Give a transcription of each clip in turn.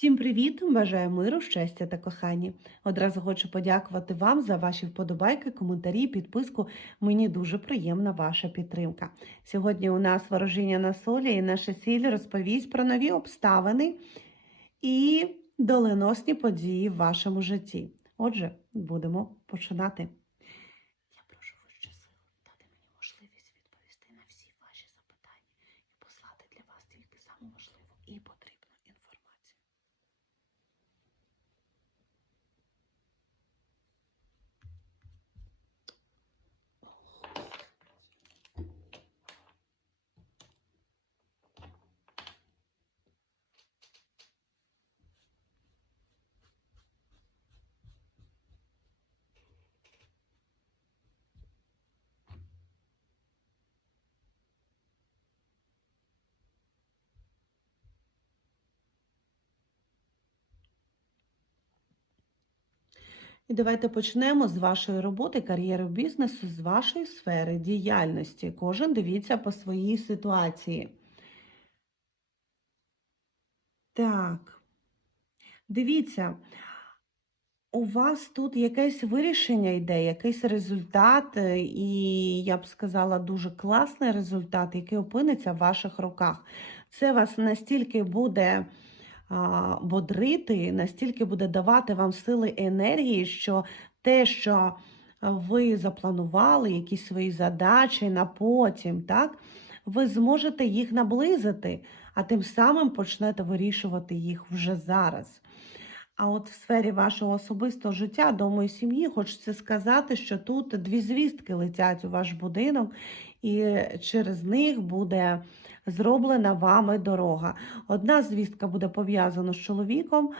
Всім привіт! Бажаю миру, щастя та кохання. Одразу хочу подякувати вам за ваші вподобайки, коментарі, підписку. Мені дуже приємна ваша підтримка. Сьогодні у нас ворожіння на солі, і наша сіль розповість про нові обставини і доленосні події в вашому житті. Отже, будемо починати. Я прошу вище сил дати мені можливість відповісти на всі ваші запитання і послати для вас тільки саму важливу і потрібну інформацію. І давайте почнемо з вашої роботи, кар'єри бізнесу, з вашої сфери діяльності. Кожен дивіться по своїй ситуації. Так, дивіться, у вас тут якесь вирішення йде, якийсь результат, е, і я б сказала, дуже класний результат, який опиниться в ваших руках. Це вас настільки буде бодрити, настільки буде давати вам сили і енергії, що те, що ви запланували, якісь свої задачі на потім, так, ви зможете їх наблизити, а тим самим почнете вирішувати їх вже зараз. А от в сфері вашого особистого життя, дому і сім'ї, хочеться сказати, що тут дві звістки летять у ваш будинок, і через них буде зроблена вами дорога. Одна звістка буде пов'язана з чоловіком,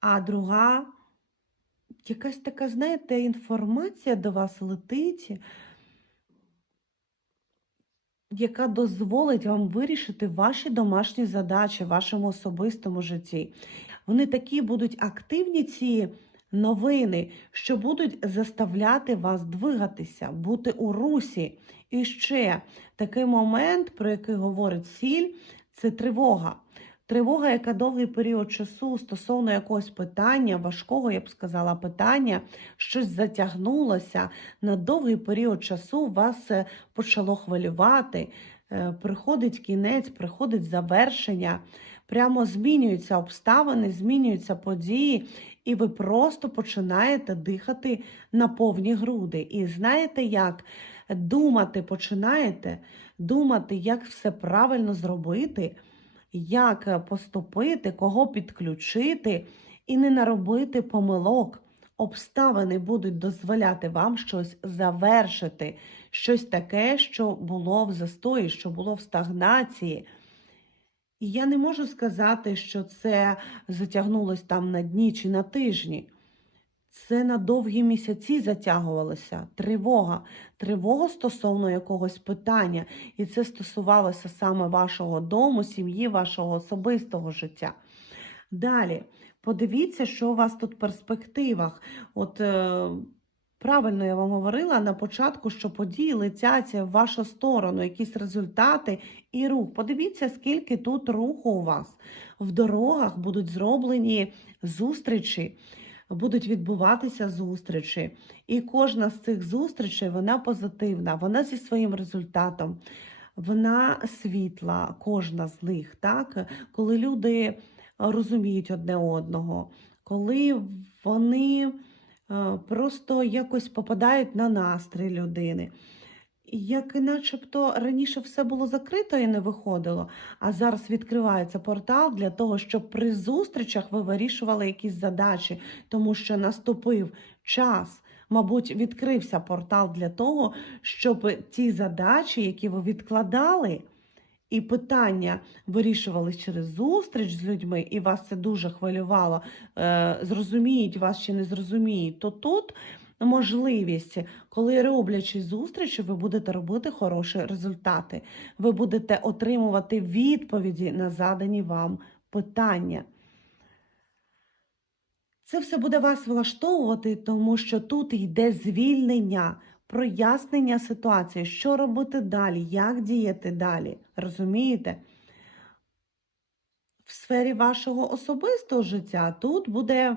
а друга якась така, знаєте, інформація до вас летить, яка дозволить вам вирішити ваші домашні задачі в вашому особистому житті. Вони такі будуть активні, ці новини, що будуть заставляти вас двигатися, бути у русі. І ще такий момент, про який говорить сіль, це тривога. Тривога, яка довгий період часу стосовно якогось питання, важкого, я б сказала, питання, щось затягнулося на довгий період часу, вас е, почало хвилювати, е, приходить кінець, приходить завершення, прямо змінюються обставини, змінюються події, і ви просто починаєте дихати на повні груди. І знаєте як? Думати починаєте, думати, як все правильно зробити як поступити, кого підключити і не наробити помилок. Обставини будуть дозволяти вам щось завершити, щось таке, що було в застої, що було в стагнації. І я не можу сказати, що це затягнулось там на дні чи на тижні. Це на довгі місяці затягувалося тривога, тривога стосовно якогось питання, і це стосувалося саме вашого дому, сім'ї, вашого особистого життя. Далі, подивіться, що у вас тут в перспективах. От е, правильно я вам говорила на початку, що події летять в вашу сторону, якісь результати і рух. Подивіться, скільки тут руху у вас. В дорогах будуть зроблені зустрічі будуть відбуватися зустрічі. І кожна з цих зустрічей вона позитивна, вона зі своїм результатом, вона світла, кожна з них, так? коли люди розуміють одне одного, коли вони просто якось попадають на настрій людини як начебто раніше все було закрито і не виходило, а зараз відкривається портал для того, щоб при зустрічах ви вирішували якісь задачі, тому що наступив час. Мабуть, відкрився портал для того, щоб ті задачі, які ви відкладали, і питання вирішували через зустріч з людьми, і вас це дуже хвилювало, е, зрозуміють вас чи не зрозуміють, то тут можливість, коли роблячи зустрічі, ви будете робити хороші результати. Ви будете отримувати відповіді на задані вам питання. Це все буде вас влаштовувати, тому що тут йде звільнення, прояснення ситуації, що робити далі, як діяти далі. Розумієте? В сфері вашого особистого життя тут буде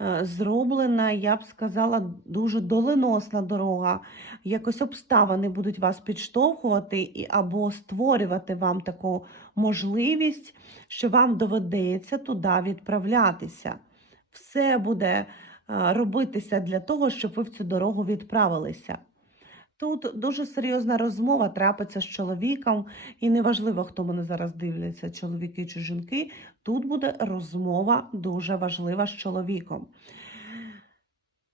е, зроблена, я б сказала, дуже доленосна дорога. Якось обставини будуть вас підштовхувати або створювати вам таку можливість, що вам доведеться туди відправлятися. Все буде робитися для того, щоб ви в цю дорогу відправилися. Тут дуже серйозна розмова трапиться з чоловіком, і неважливо, хто мене зараз дивляться, чоловіки чи жінки. Тут буде розмова дуже важлива з чоловіком.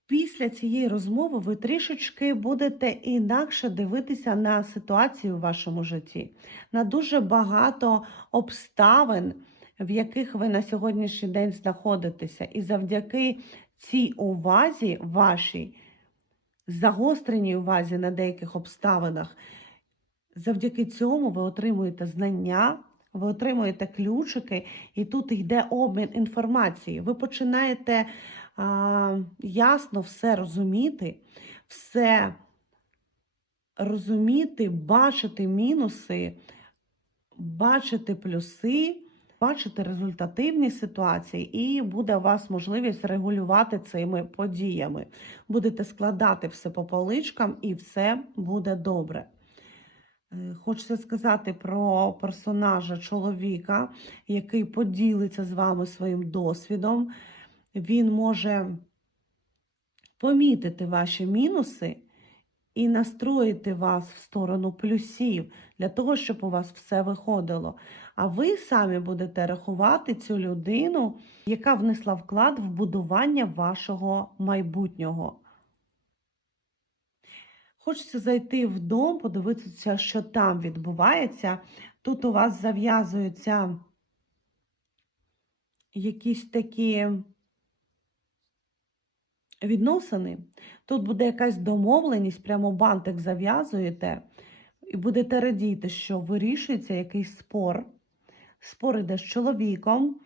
Після цієї розмови ви трішечки будете інакше дивитися на ситуацію в вашому житті, на дуже багато обставин, в яких ви на сьогоднішній день знаходитеся. І завдяки цій увазі вашій, загостреній увазі на деяких обставинах, завдяки цьому ви отримуєте знання, ви отримуєте ключики, і тут йде обмін інформацією. Ви починаєте а, ясно все розуміти, все розуміти, бачити мінуси, бачити плюси, бачити результативні ситуації, і буде у вас можливість регулювати цими подіями. Будете складати все по поличкам, і все буде добре. Е, Хочеться сказати про персонажа чоловіка, який поділиться з вами своїм досвідом. Він може помітити ваші мінуси і настроїти вас в сторону плюсів для того, щоб у вас все виходило. А ви самі будете рахувати цю людину, яка внесла вклад в будування вашого майбутнього. Хочеться зайти в дом, подивитися, що там відбувається. Тут у вас зав'язуються якісь такі відносини. Тут буде якась домовленість, прямо бантик зав'язуєте, і будете радіти, що вирішується якийсь спор. Спор іде з чоловіком,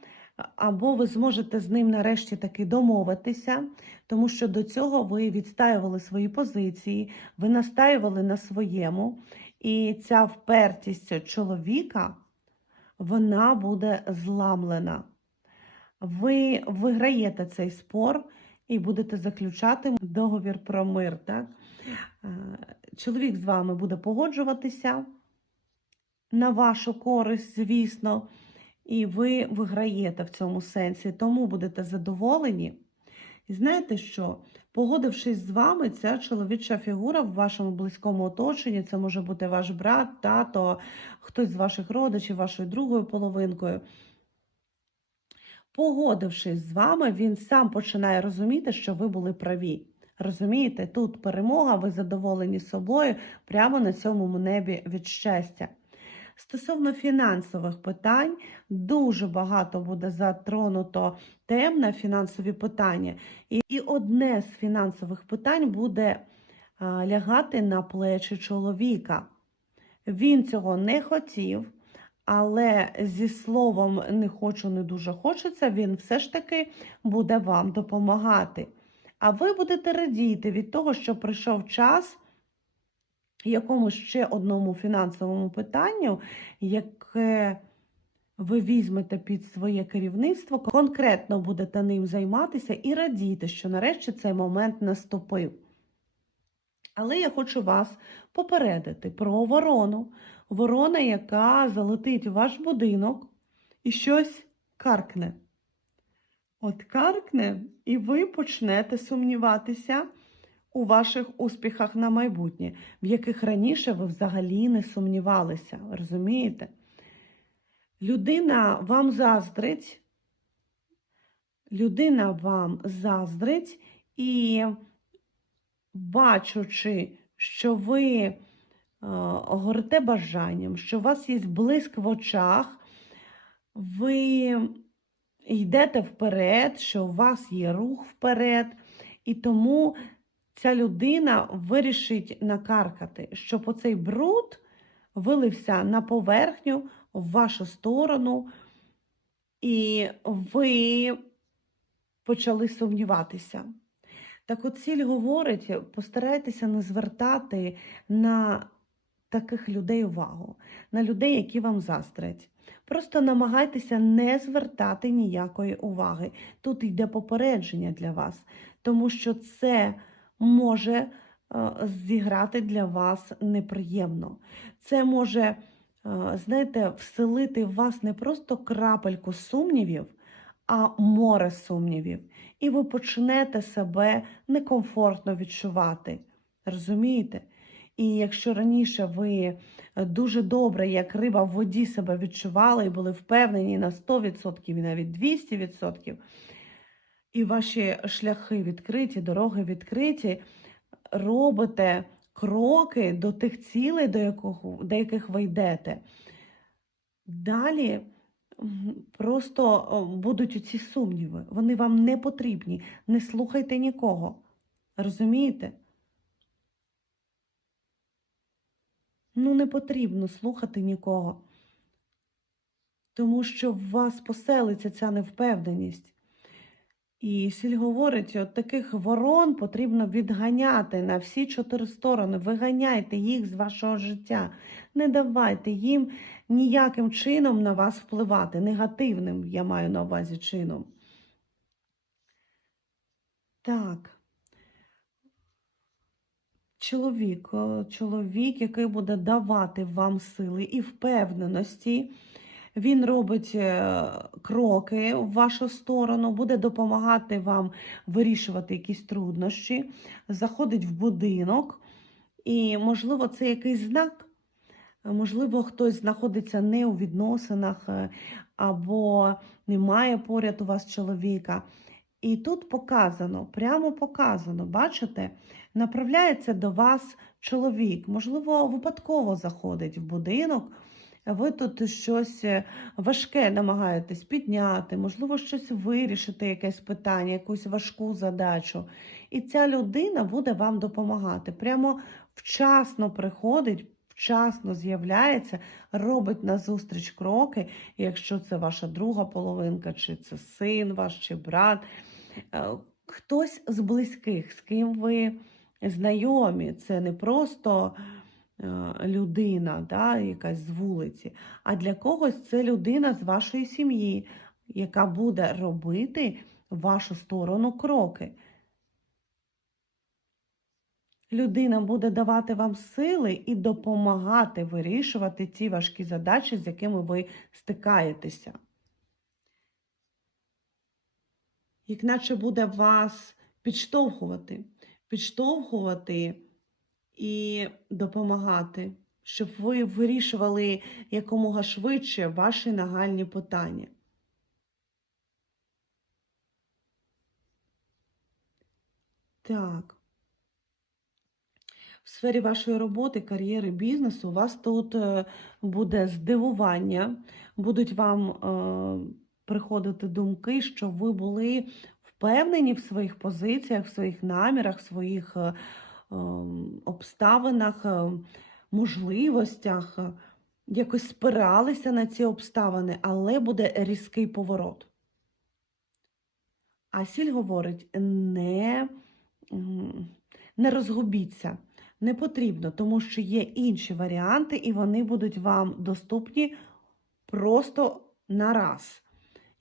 або ви зможете з ним нарешті таки домовитися, тому що до цього ви відстаювали свої позиції, ви настаювали на своєму, і ця впертість чоловіка вона буде зламлена. Ви виграєте цей спор і будете заключати договір про мир. Так? Е, Чоловік з вами буде погоджуватися на вашу користь, звісно, і ви виграєте в цьому сенсі, тому будете задоволені. І знаєте що? Погодившись з вами, ця чоловіча фігура в вашому близькому оточенні, це може бути ваш брат, тато, хтось з ваших родичів, вашою другою половинкою. Погодившись з вами, він сам починає розуміти, що ви були праві. Розумієте, тут перемога, ви задоволені собою прямо на цьому небі від щастя. Стосовно фінансових питань, дуже багато буде затронуто тем на фінансові питання. І, одне з фінансових питань буде лягати на плечі чоловіка. Він цього не хотів, але зі словом не хочу, не дуже хочеться, він все ж таки буде вам допомагати. А ви будете радіти від того, що прийшов час якомусь ще одному фінансовому питанню, яке ви візьмете під своє керівництво, конкретно будете ним займатися і радіти, що нарешті цей момент наступив. Але я хочу вас попередити про ворону. Ворона, яка залетить у ваш будинок і щось каркне. От каркне, і ви почнете сумніватися у ваших успіхах на майбутнє, в яких раніше ви взагалі не сумнівалися. Розумієте? Людина вам заздрить, людина вам заздрить, і бачучи, що ви е, горите бажанням, що у вас є блиск в очах, ви йдете вперед, що у вас є рух вперед, і тому ця людина вирішить накаркати, щоб оцей бруд вилився на поверхню в вашу сторону, і ви почали сумніватися. Так от ціль говорить, постарайтеся не звертати на таких людей увагу, на людей, які вам заздрять. Просто намагайтеся не звертати ніякої уваги. Тут йде попередження для вас, тому що це може е, зіграти для вас неприємно. Це може, е, знаєте, вселити в вас не просто крапельку сумнівів, а море сумнівів. І ви почнете себе некомфортно відчувати. Розумієте? І якщо раніше ви дуже добре, як риба в воді себе відчували і були впевнені на 100% і навіть 200%, і ваші шляхи відкриті, дороги відкриті, робите кроки до тих цілей, до, якого, до яких ви йдете. Далі просто будуть оці сумніви. Вони вам не потрібні. Не слухайте нікого. Розумієте? Ну, не потрібно слухати нікого, тому що в вас поселиться ця невпевненість. І сіль говорить, от таких ворон потрібно відганяти на всі чотири сторони. Виганяйте їх з вашого життя. Не давайте їм ніяким чином на вас впливати. Негативним я маю на увазі чином. Так. Чоловік, чоловік, який буде давати вам сили і впевненості. Він робить е, кроки в вашу сторону, буде допомагати вам вирішувати якісь труднощі, заходить в будинок, і, можливо, це якийсь знак. Можливо, хтось знаходиться не у відносинах е, або немає поряд у вас чоловіка. І тут показано, прямо показано, бачите, направляється до вас чоловік, можливо, випадково заходить в будинок. Ви тут щось е, важке намагаєтесь підняти, можливо, щось вирішити, якесь питання, якусь важку задачу. І ця людина буде вам допомагати. Прямо вчасно приходить, вчасно з'являється, робить назустріч кроки, якщо це ваша друга половинка, чи це син ваш, чи брат. Е, Хтось з близьких, з ким ви знайомі, це не просто людина, да, якась з вулиці, а для когось це людина з вашої сім'ї, яка буде робити в вашу сторону кроки. Людина буде давати вам сили і допомагати вирішувати ті важкі задачі, з якими ви стикаєтеся. Як наче буде вас підштовхувати, підштовхувати і допомагати, щоб ви вирішували якомога швидше ваші нагальні питання. Так. В сфері вашої роботи, кар'єри, бізнесу у вас тут е, буде здивування, будуть вам е, приходити думки, що ви були впевнені в своїх позиціях, в своїх намірах, в своїх е, обставинах, е, можливостях, е, якось спиралися на ці обставини, але буде різкий поворот. А сіль говорить, не, не розгубіться. Не потрібно, тому що є інші варіанти, і вони будуть вам доступні просто на раз.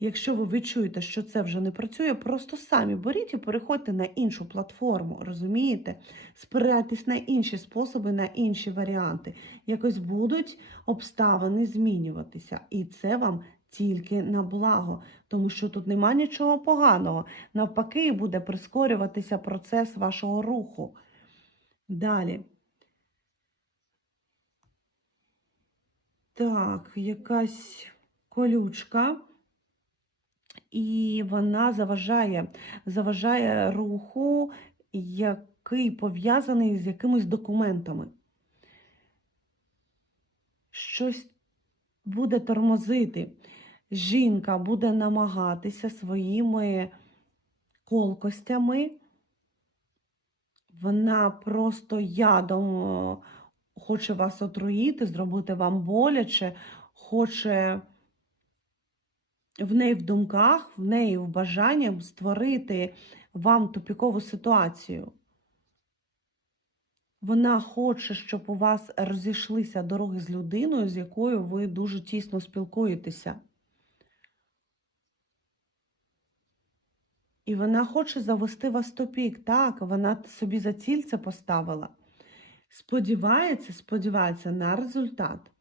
Якщо ви відчуєте, що це вже не працює, просто самі беріть і переходьте на іншу платформу, розумієте? Спирайтесь на інші способи, на інші варіанти. Якось будуть обставини змінюватися, і це вам тільки на благо, тому що тут нема нічого поганого. Навпаки, буде прискорюватися процес вашого руху. Далі. Так, якась колючка, і вона заважає, заважає руху, який пов'язаний з якимись документами. Щось буде тормозити. Жінка буде намагатися своїми колкостями вона просто ядом е, хоче вас отруїти, зробити вам боляче, хоче в неї в думках, в неї в бажанні створити вам тупікову ситуацію. Вона хоче, щоб у вас розійшлися дороги з людиною, з якою ви дуже тісно спілкуєтеся. І вона хоче завести вас в тупік. Так, вона собі за ціль це поставила. Сподівається, сподівається на результат.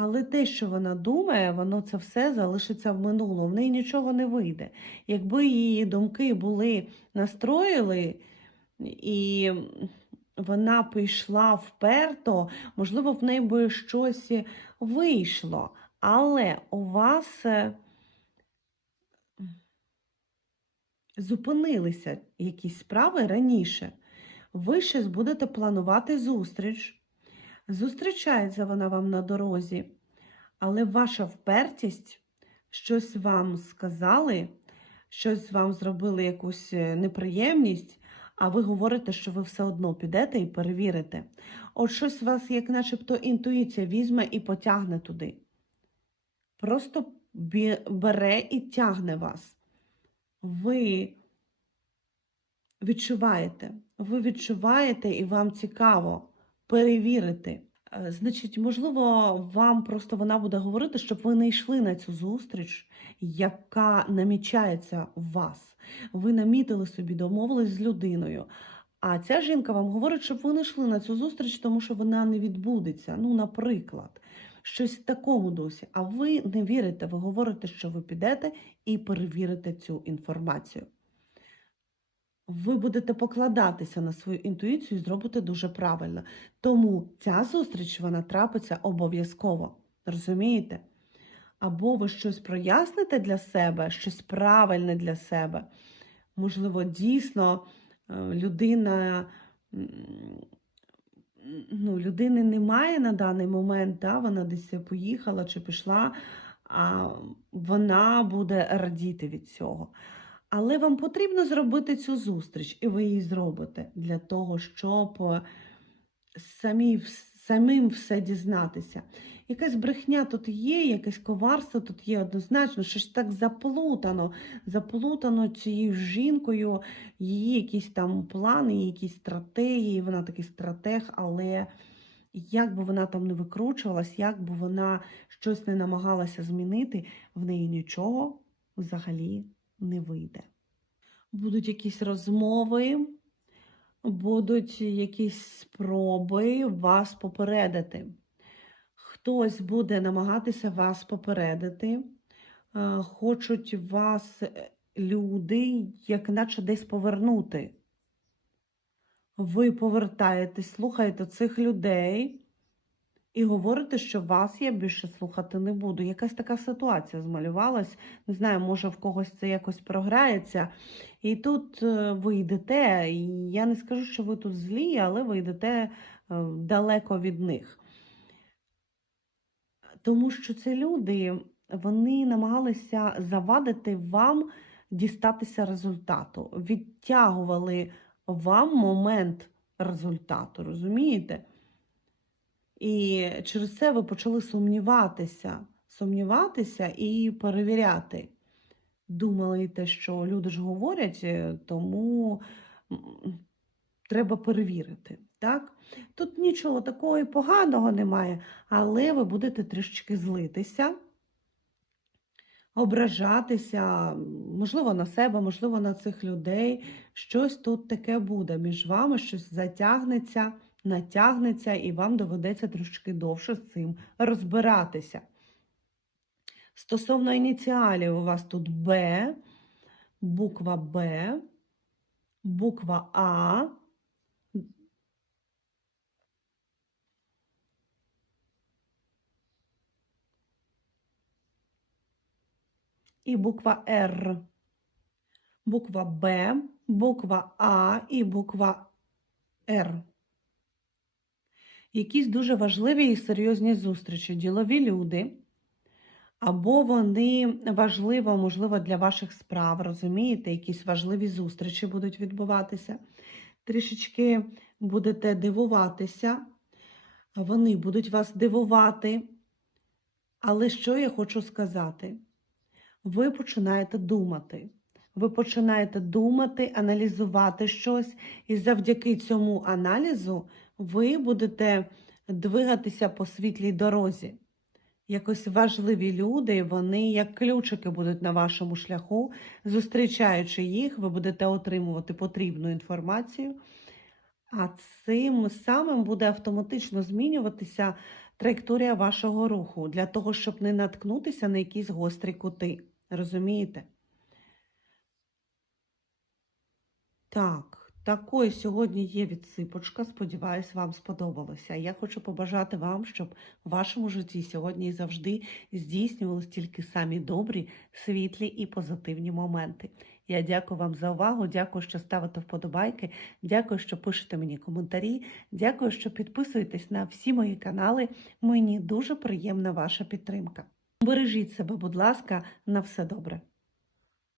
Але те, що вона думає, воно це все залишиться в минулому. В неї нічого не вийде. Якби її думки були настроїли, і вона пішла вперто, можливо, в неї би щось вийшло. Але у вас е, зупинилися якісь справи раніше. Ви щось будете планувати зустріч. Зустрічається вона вам на дорозі, але ваша впертість, щось вам сказали, щось вам зробили якусь е, неприємність, а ви говорите, що ви все одно підете і перевірите. От щось вас, як начебто, інтуїція візьме і потягне туди. Просто бере і тягне вас. Ви відчуваєте, ви відчуваєте і вам цікаво перевірити. Е, Значить, можливо, вам просто вона буде говорити, щоб ви не йшли на цю зустріч, яка намічається у вас. Ви намітили собі, домовились з людиною. А ця жінка вам говорить, щоб ви не йшли на цю зустріч, тому що вона не відбудеться. Ну, наприклад, щось в такому досі. А ви не вірите, ви говорите, що ви підете і перевірите цю інформацію. Ви будете покладатися на свою інтуїцію і зробите дуже правильно. Тому ця зустріч вона трапиться обов'язково. Розумієте? Або ви щось проясните для себе, щось правильне для себе. Можливо, дійсно е, людина, ну, людини немає на даний момент, да? вона десь поїхала чи пішла, а вона буде радіти від цього. Але вам потрібно зробити цю зустріч, і ви її зробите для того, щоб е, самі, самим все дізнатися. Якась брехня тут є, якесь коварство тут є однозначно, щось так заплутано, заплутано цією жінкою, її якісь там плани, якісь стратегії, вона такий стратег, але як би вона там не викручувалась, як би вона щось не намагалася змінити, в неї нічого взагалі не вийде. Будуть якісь розмови, будуть якісь спроби вас попередити. Хтось буде намагатися вас попередити, е, хочуть вас е, люди, як наче десь повернути. Ви повертаєтесь, слухаєте цих людей і говорите, що вас я більше слухати не буду. Якась така ситуація змалювалась. Не знаю, може в когось це якось програється. І тут е, ви йдете, і я не скажу, що ви тут злі, але ви йдете е, далеко від них. Тому що це люди, вони намагалися завадити вам дістатися результату, відтягували вам момент результату, розумієте? І через це ви почали сумніватися, сумніватися і перевіряти. Думаєте, що люди ж говорять, е, тому треба перевірити. Так? Тут нічого такого і поганого немає, але ви будете трішечки злитися, ображатися, можливо, на себе, можливо, на цих людей. Щось тут таке буде між вами, щось затягнеться, натягнеться, і вам доведеться трошки довше з цим розбиратися. Стосовно ініціалів, у вас тут Б, буква Б, буква А. І буква Р. Буква Б, буква А і буква Р. Якісь дуже важливі і серйозні зустрічі. Ділові люди. Або вони важливо, можливо, для ваших справ, розумієте, якісь важливі зустрічі будуть відбуватися. Трішечки будете дивуватися, вони будуть вас дивувати. Але що я хочу сказати? Ви починаєте думати, ви починаєте думати, аналізувати щось, і завдяки цьому аналізу ви будете двигатися по світлій дорозі. Якось важливі люди, вони як ключики будуть на вашому шляху. Зустрічаючи їх, ви будете отримувати потрібну інформацію, а цим самим буде автоматично змінюватися траєкторія вашого руху для того, щоб не наткнутися на якісь гострі кути. Розумієте? Так, такою сьогодні є відсипочка. Сподіваюсь, вам сподобалося. Я хочу побажати вам, щоб в вашому житті сьогодні і завжди здійснювалися тільки самі добрі, світлі і позитивні моменти. Я дякую вам за увагу. Дякую, що ставите вподобайки. Дякую, що пишете мені коментарі. Дякую, що підписуєтесь на всі мої канали. Мені дуже приємна ваша підтримка. Бережіть себе, будь ласка, на все добре.